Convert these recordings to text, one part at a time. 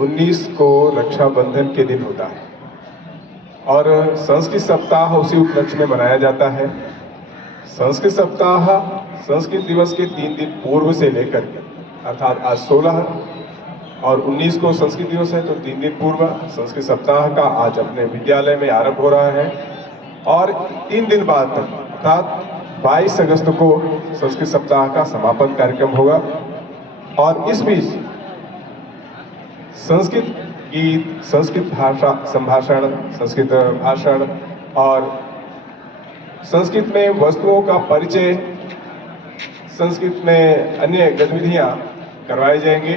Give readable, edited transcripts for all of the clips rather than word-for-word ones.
19 को रक्षाबंधन के दिन होता है और संस्कृत सप्ताह उसी उपलक्ष्य में मनाया जाता है। संस्कृत सप्ताह संस्कृत दिवस के 3 दिन पूर्व से लेकर के अर्थात आज 16 और 19 को संस्कृत दिवस है, तो 3 दिन पूर्व संस्कृत सप्ताह का आज अपने विद्यालय में आरंभ हो रहा है और 3 दिन बाद अर्थात 22 अगस्त को संस्कृत सप्ताह का समापन कार्यक्रम होगा। और इस बीच संस्कृत गीत, संस्कृत भाषा संभाषण, संस्कृत भाषण और संस्कृत में वस्तुओं का परिचय, संस्कृत में अन्य गतिविधियां करवाई जाएंगी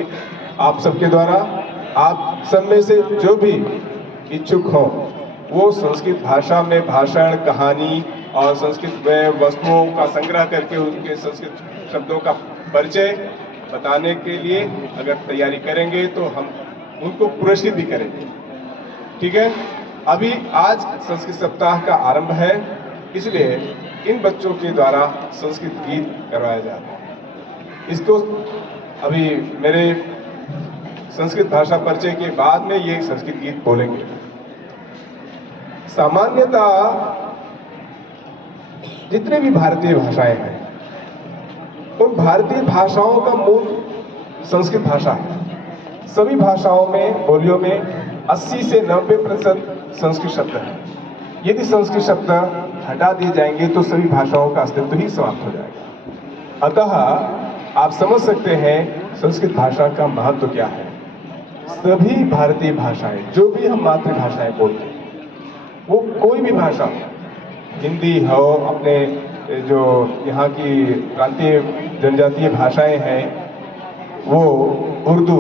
आप सबके द्वारा। आप सब में से जो भी इच्छुक हों वो संस्कृत भाषा में भाषण, कहानी और संस्कृत में वस्तुओं का संग्रह करके उनके संस्कृत शब्दों का परिचय बताने के लिए अगर तैयारी करेंगे तो हम उनको पुरस्कृत भी करेंगे। ठीक है, अभी आज संस्कृत सप्ताह का आरंभ है, इसलिए इन बच्चों के द्वारा संस्कृत गीत करवाया जा रहा है। इसको अभी मेरे संस्कृत भाषा परिचय के बाद में ये संस्कृत गीत बोलेंगे। सामान्यतः जितने भी भारतीय भाषाएं हैं उन भारतीय भाषाओं का मूल संस्कृत भाषा है। सभी भाषाओं में, बोलियों में 80 से 90% संस्कृत शब्द है। यदि संस्कृत शब्द हटा दिए जाएंगे तो सभी भाषाओं का अस्तित्व ही समाप्त हो जाएगा। अतः आप समझ सकते हैं संस्कृत भाषा का महत्व क्या है। सभी भारतीय भाषाएं, जो भी हम मातृभाषाएं बोलते हैं, वो कोई भी भाषा हो, हिंदी हो, अपने जो यहाँ की प्रांतीय जनजातीय भाषाएं हैं वो, उर्दू,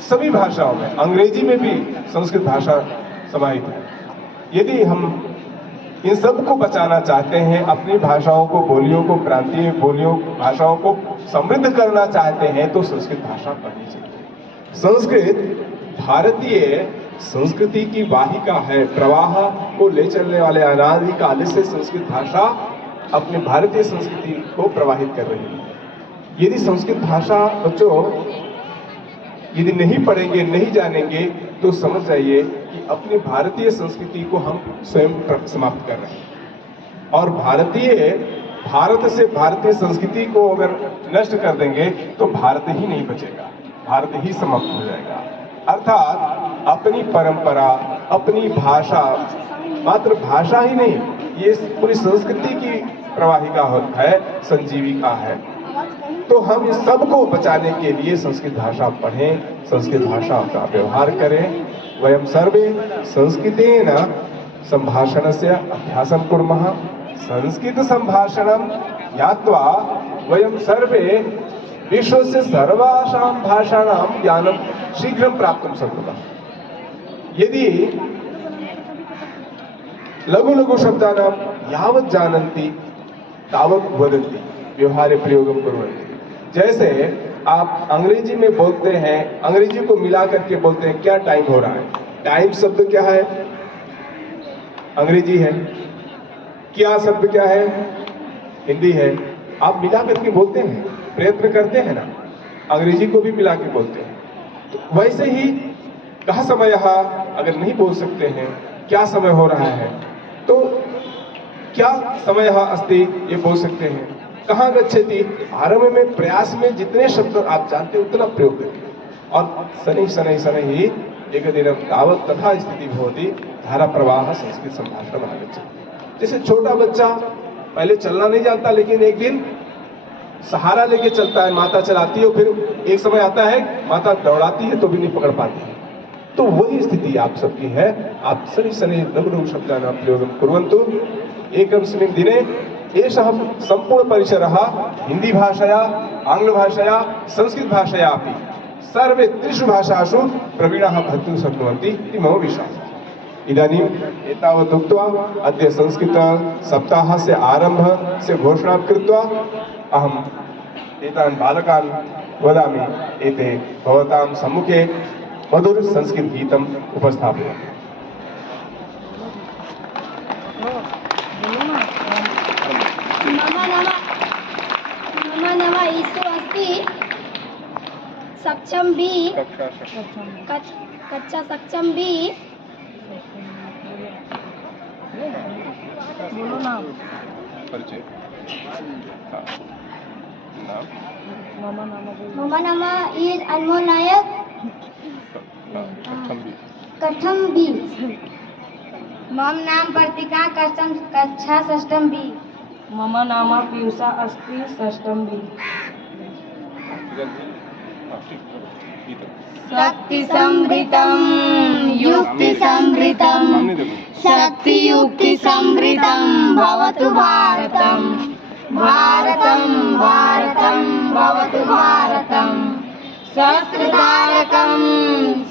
सभी भाषाओं में, अंग्रेजी में भी संस्कृत भाषा समाहित है। यदि हम इन सब को बचाना चाहते हैं, अपनी भाषाओं को, बोलियों को, प्रांतीय बोलियों, भाषाओं को समृद्ध करना चाहते हैं तो संस्कृत भाषा पढ़नी चाहिए। संस्कृत भारतीय संस्कृति की वाहिका है, प्रवाह को ले चलने वाले अनादिकाल से संस्कृत भाषा अपने भारतीय संस्कृति को प्रवाहित कर रही है। यदि संस्कृत भाषा बच्चों यदि नहीं पढ़ेंगे, नहीं जानेंगे तो समझ जाइए कि अपनी भारतीय संस्कृति को हम स्वयं समाप्त कर रहे हैं। और भारत से भारतीय संस्कृति को अगर नष्ट कर देंगे तो भारत ही नहीं बचेगा, भारत ही समाप्त हो जाएगा। अर्थात अपनी परंपरा, अपनी भाषा, मात्र भाषा ही नहीं, ये पूरी संस्कृति की प्रवाहिका है, संजीविका है। तो हम इस सब को बचाने के लिए संस्कृत भाषा पढ़ें, संस्कृत भाषा का व्यवहार करें। वयं सर्वे संस्कृतेन संभाषणस्य अभ्यासं कुर्मः। संस्कृत संभाषणं ज्ञात्वा वयं सर्वे विश्वस्य सर्वासां भाषाणां ज्ञानं शीघ्रं प्राप्तुं शक्नुमः। यदि लघु लघु शब्दानां यावत् जानन्ति तावत् वदन्ति, व्यवहारे प्रयोगं कुर्वन्ति। जैसे आप अंग्रेजी में बोलते हैं, अंग्रेजी को मिला करके बोलते हैं क्या टाइम हो रहा है। टाइम शब्द क्या है? अंग्रेजी है। क्या शब्द क्या है? हिंदी है। आप मिला करके बोलते हैं, प्रयत्न करते हैं ना, अंग्रेजी को भी मिला के बोलते हैं। तो वैसे ही कहा समय अगर नहीं बोल सकते हैं क्या समय हो रहा है तो क्या समय अस्ति ये बोल सकते हैं। कहाँ गच्छति, आरंभ में प्रयास में जितने शब्द आप जानते हैं उतना प्रयोग करिए। और शनै शनै शनै ही एक दिन तावत् तथा स्थिति भवति धारा प्रवाह संस्कृत संभाषणम् आगच्छति। जैसे छोटा बच्चा पहले चलना नहीं जानता, लेकिन एक दिन सहारा लेके चलता है, माता चलाती है, और फिर एक समय आता है माता दौड़ाती है तो भी नहीं पकड़ पाती है। तो वही स्थिति आप सबकी है। आप शनै शनै लघु लघु शब्दानां प्रयोगं कुर्वन्तु। एकस्मिन् दिने एषः सम्पूर्ण परिसरः हिंदी भाषया, आंग्ल भाषया, संस्कृत भाषया अपि सर्वे 3 भाषासु प्रवीणाः भवितुं शक्नुवन्ति इति मम विश्वासः। इदानीम् एतावत् उक्त्वा अद्य संस्कृत सप्ताहस्य आरम्भस्य घोषणां कृत्वा अहम् एतान् बालकान् वदामि, एते भवतां सम्मुखे मधुर संस्कृत गीतम् उपस्थापयामि। मम नाम ईसु अस्ति। सक्षम भी, कक्षा कक्षा सक्षम भी, बोलो नाम। परिचय हाँ, नाम मामा नामा बोलो। मम नाम इज अनमोल नायक, कथम भी कठम बी। मम नाम प्रतिका, कक्षा षष्ठम बी। मम नाम पीयूषा अस्ति षष्ठम बी। शक्ति समृतम युक्ति समृतम सामने देखो शक्ति युक्ति समृतम भवतु भारतम भारतम भारतम भवतु भारतम शस्त्रधारकम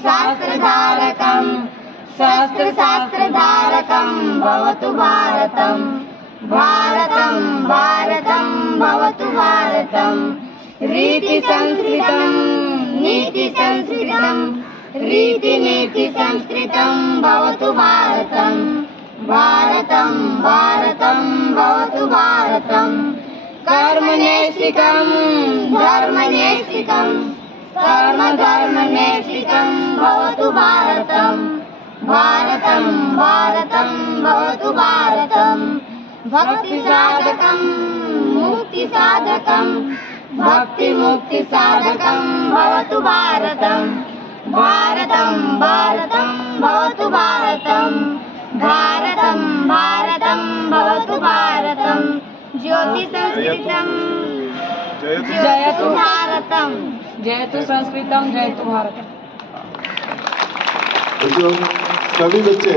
शास्त्रधारकम शस्त्र शास्त्रधारकम भवतु भारतम भारतम भारतम भवतु भारतम रीति संस्कृतम नीति संस्कृतम रीति नीति संस्कृतम भवतु भारतम भारतम भारतम भवतु भारतम कर्म नैष्ठिकम धर्म नैष्ठिकम कर्म धर्म नैष्ठिकम भवतु भारतम भारतम भारतम भवतु भारतम भक्ति साधकम मुक्ति साधकम भक्ति मुक्ति साधकम भवतु भारतम भारतम भारतम भवतु भारतम भारतम भारतम भवतु भारतम ज्योति संस्कृतम जयतु भारतम जयतु संस्कृतम जयतु भारतम। बच्चों सभी बच्चे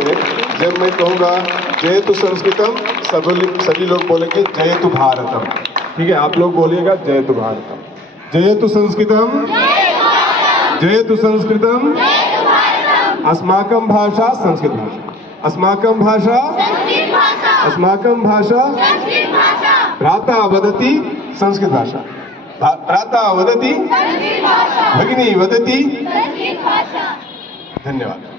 जब मैं कहूँगा जयतु संस्कृतम सभी लोग बोलेंगे जयतु भारतम। ठीक है, आप लोग बोलिएगा जयतु भारतम, जयतु संस्कृतम, जयतु संस्कृतम, अस्माकं भाषा संस्कृत भाषा, अस्माकं भाषा अस्माकं भाषा भ्राता वदति संस्कृत भाषा, भ्राता वदति भगिनी वदति। धन्यवाद।